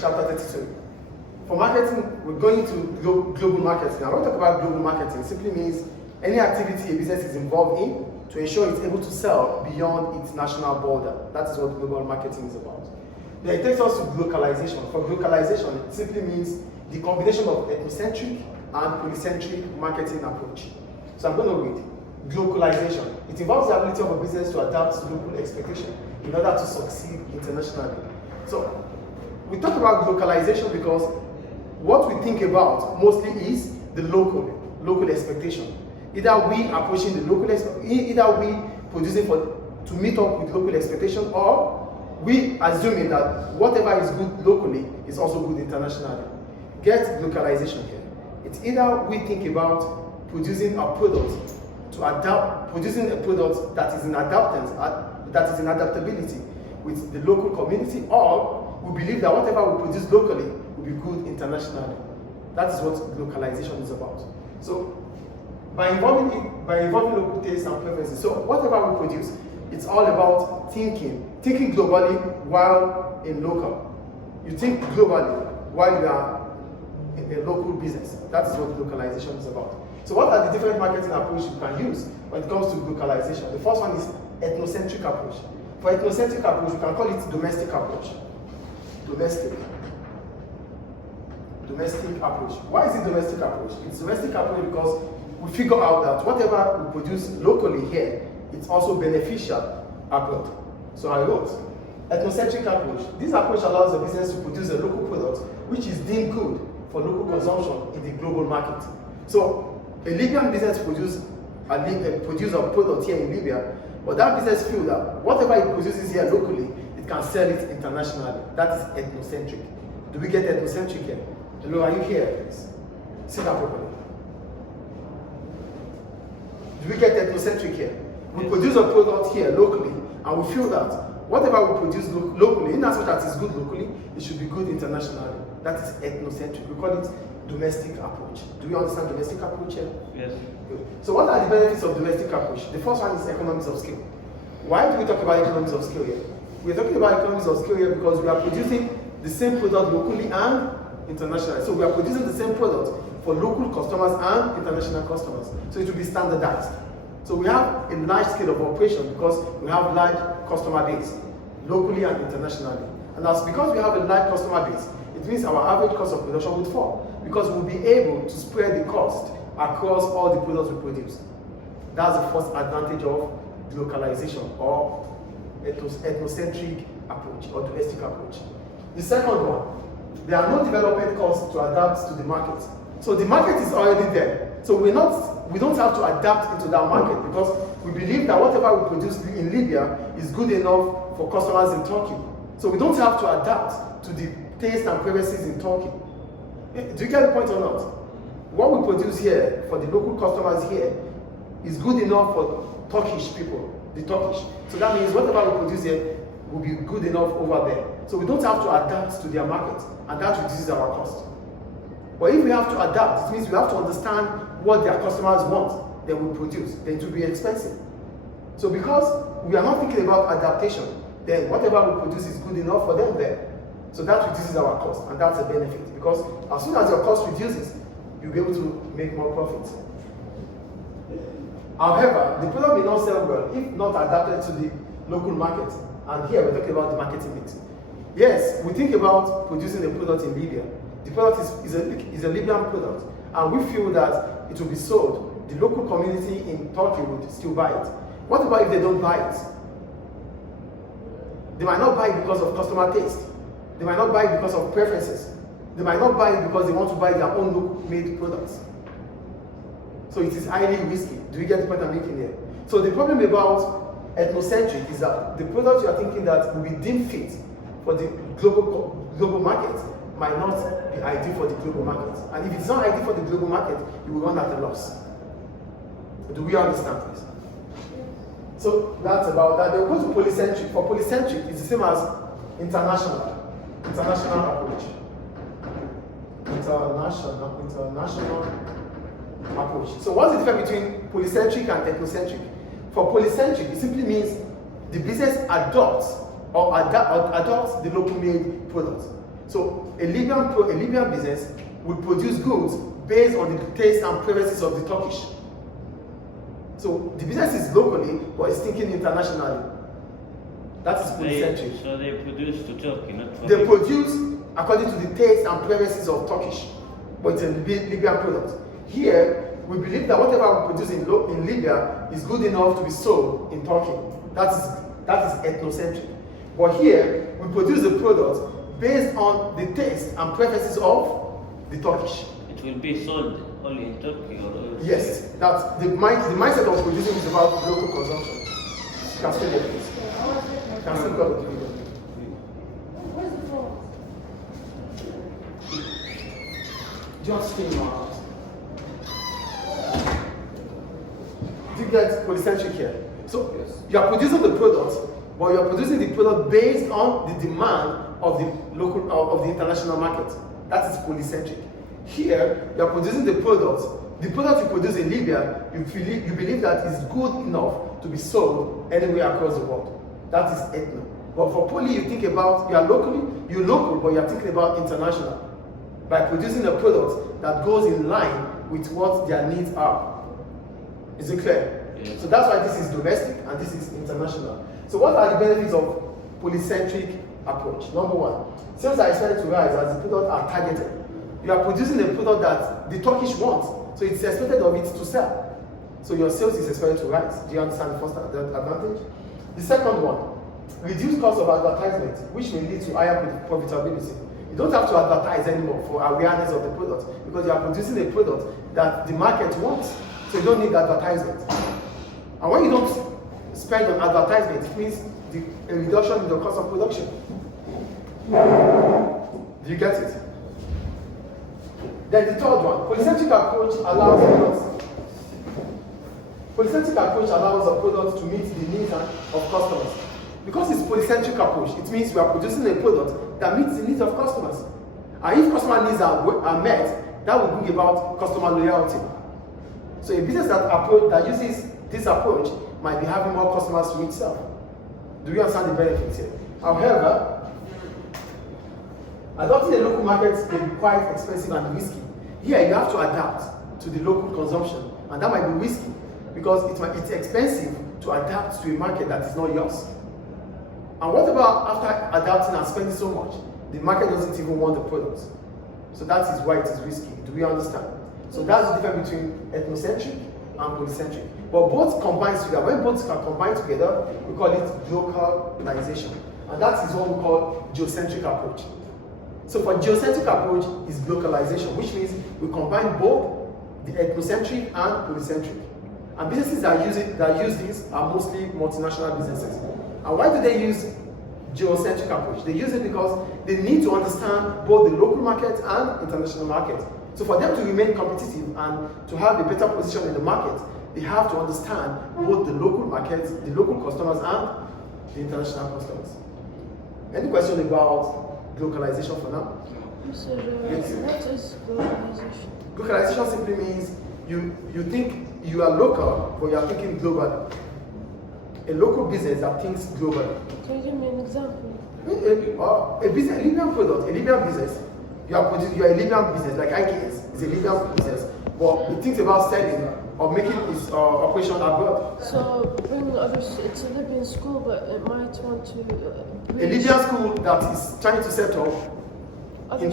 chapter 32. For marketing, we're going to global marketing. Now, when we talk about global marketing, it simply means any activity a business is involved in to ensure it's able to sell beyond its national border. That is what global marketing is about. Then it takes us to glocalization. For glocalization, it simply means the combination of ethnocentric and polycentric marketing approach. So I'm going to read. Glocalization. It involves the ability of a business to adapt to local expectation in order to succeed internationally. So we talk about glocalization because what we think about mostly is the local expectation. Either we approaching the local, either we producing to meet up with local expectation, or we assuming that whatever is good locally is also good internationally. Get glocalization here. It's either we think about producing a product producing a product that is in adaptability with the local community, or we believe that whatever we produce locally will be good internationally. That is what glocalization is about. So by involving local tastes and preferences, so whatever we produce, it's all about thinking globally while in local. You think globally while you are in a local business. That is what glocalization is about. So what are the different marketing approaches you can use when it comes to glocalization? The first one is ethnocentric approach. For ethnocentric approach, you can call it domestic approach. Domestic approach. Why is it domestic approach? It's domestic approach because we figure out that whatever we produce locally here, it's also beneficial abroad. So I wrote, ethnocentric approach. This approach allows the business to produce a local product which is deemed good for local consumption in the global market. So a Libyan business produce a product here in Libya, but that business feels that whatever it produces here locally, it can sell it internationally. That is ethnocentric. Do we get ethnocentric here? Hello, are you here? Please? Sit down properly. Do we get ethnocentric here? We produce a product here locally, and we feel that whatever we produce locally, in as much as it's good locally, it should be good internationally. That is ethnocentric. We call it domestic approach. Do you understand domestic approach here? Yes. Good. So what are the benefits of domestic approach? The first one is economies of scale. Why do we talk about economies of scale here? We're talking about economies of scale here because we are producing the same product locally and internationally. So we are producing the same product for local customers and international customers. So it will be standardized. So we have a large scale of operation because we have large customer base, locally and internationally. And that's because we have a large customer base, it means our average cost of production would fall because we'll be able to spread the cost across all the products we produce. That's the first advantage of glocalization or ethnocentric approach or domestic approach. The second one, there are no development costs to adapt to the market. So the market is already there. So we don't have to adapt into that market because we believe that whatever we produce in Libya is good enough for customers in Turkey. So we don't have to adapt to the taste and preferences in Turkey. Do you get the point or not? What we produce here for the local customers here is good enough for Turkish people, the Turkish. So that means whatever we produce here will be good enough over there. So we don't have to adapt to their market, and that reduces our cost. But if we have to adapt, it means we have to understand what their customers want, then we produce, then it will be expensive. So because we are not thinking about adaptation, then whatever we produce is good enough for them there. So that reduces our cost, and that's a benefit. Because as soon as your cost reduces, you'll be able to make more profits. However, the product may not sell well if not adapted to the local market. And here we're talking about the marketing mix. Yes, we think about producing a product in Libya. The product is a Libyan product, and we feel that it will be sold. The local community in Turkey would still buy it. What about if they don't buy it? They might not buy it because of customer taste. They might not buy it because of preferences. They might not buy it because they want to buy their own local-made products. So it is highly risky. Do you get the point I'm making here? So the problem about ethnocentric is that the products you are thinking that will be deemed fit for the global market might not be ideal for the global market. And if it's not ideal for the global market, you will run at a loss. Do we understand this? So that's about that. They'll go to polycentric. For polycentric, it's the same as international approach. International approach. So what's the difference between polycentric and ethnocentric? For polycentric, it simply means the business adopts the local made product. So a Libyan business will produce goods based on the taste and preferences of the Turkish. So the business is locally, but it's thinking internationally. That is polycentric. So they produce to Turkey, not for They produce according to the taste and preferences of Turkish, but it's a Libyan product. Here, we believe that whatever we produce in Libya is good enough to be sold in Turkey. That is ethnocentric. But here, we produce a product based on the taste and preferences of the Turkish. It will be sold only in Turkey or Yes, that the mindset of producing is about local consumption. You can stay there, please. You can still go to the video. Where's the phone? Just stay in your house. Do you get polycentric here? So you are producing the product, but you are producing the product based on the demand of the local of the international market. That is polycentric. Here, you are producing the product. The product you produce in Libya, you believe that is good enough to be sold anywhere across the world. That is ethno. But for poly, you think about you're local, but you're thinking about international. By producing a product that goes in line with what their needs are. Is it clear? Yes. So that's why this is domestic and this is international. So what are the benefits of polycentric approach? Number one, sales are expected to rise as the products are targeted. You are producing a product that the Turkish wants, so it's expected of it to sell. So your sales is expected to rise. Do you understand the first advantage? The second one, reduce cost of advertisement, which may lead to higher profitability. You don't have to advertise anymore for awareness of the product because you are producing a product that the market wants. So you don't need advertisement. And when you don't spend on advertisement, it means a reduction in the cost of production. Do you get it? Then the third one, polycentric approach allows a product to meet the needs of customers. Because it's polycentric approach, it means we are producing a product that meets the needs of customers. And if customer needs are met, that will bring about customer loyalty. So a business that uses this approach might be having more customers to itself. Do you understand the benefits here? However, adopting a local market may be quite expensive and risky. Here you have to adapt to the local consumption, and that might be risky because it's expensive to adapt to a market that is not yours. And what about after adapting and spending so much, the market doesn't even want the products? So that is why it is risky. Do we understand? So that's the difference between ethnocentric and polycentric. But both combine together. When both are combined together, we call it glocalization. And that is what we call geocentric approach. So for geocentric approach is glocalization, which means we combine both the ethnocentric and polycentric. And businesses that use this are mostly multinational businesses. And why do they use geocentric approach? They use it because they need to understand both the local market and international market. So for them to remain competitive and to have a better position in the market, they have to understand both the local markets, the local customers, and the international customers. Any question about glocalization for now? Sir, Yes. what is globalization? Glocalization simply means you think you are local, but you are thinking globally. A local business that thinks globally. Can you give me an example? A business, a Libyan product, a Libyan business. You are a Libyan business, like IKS is a Libyan business, but it thinks about selling or making its operation abroad. So bring others. It's a Libyan school, but it might want to. A Libyan school that is trying to set up in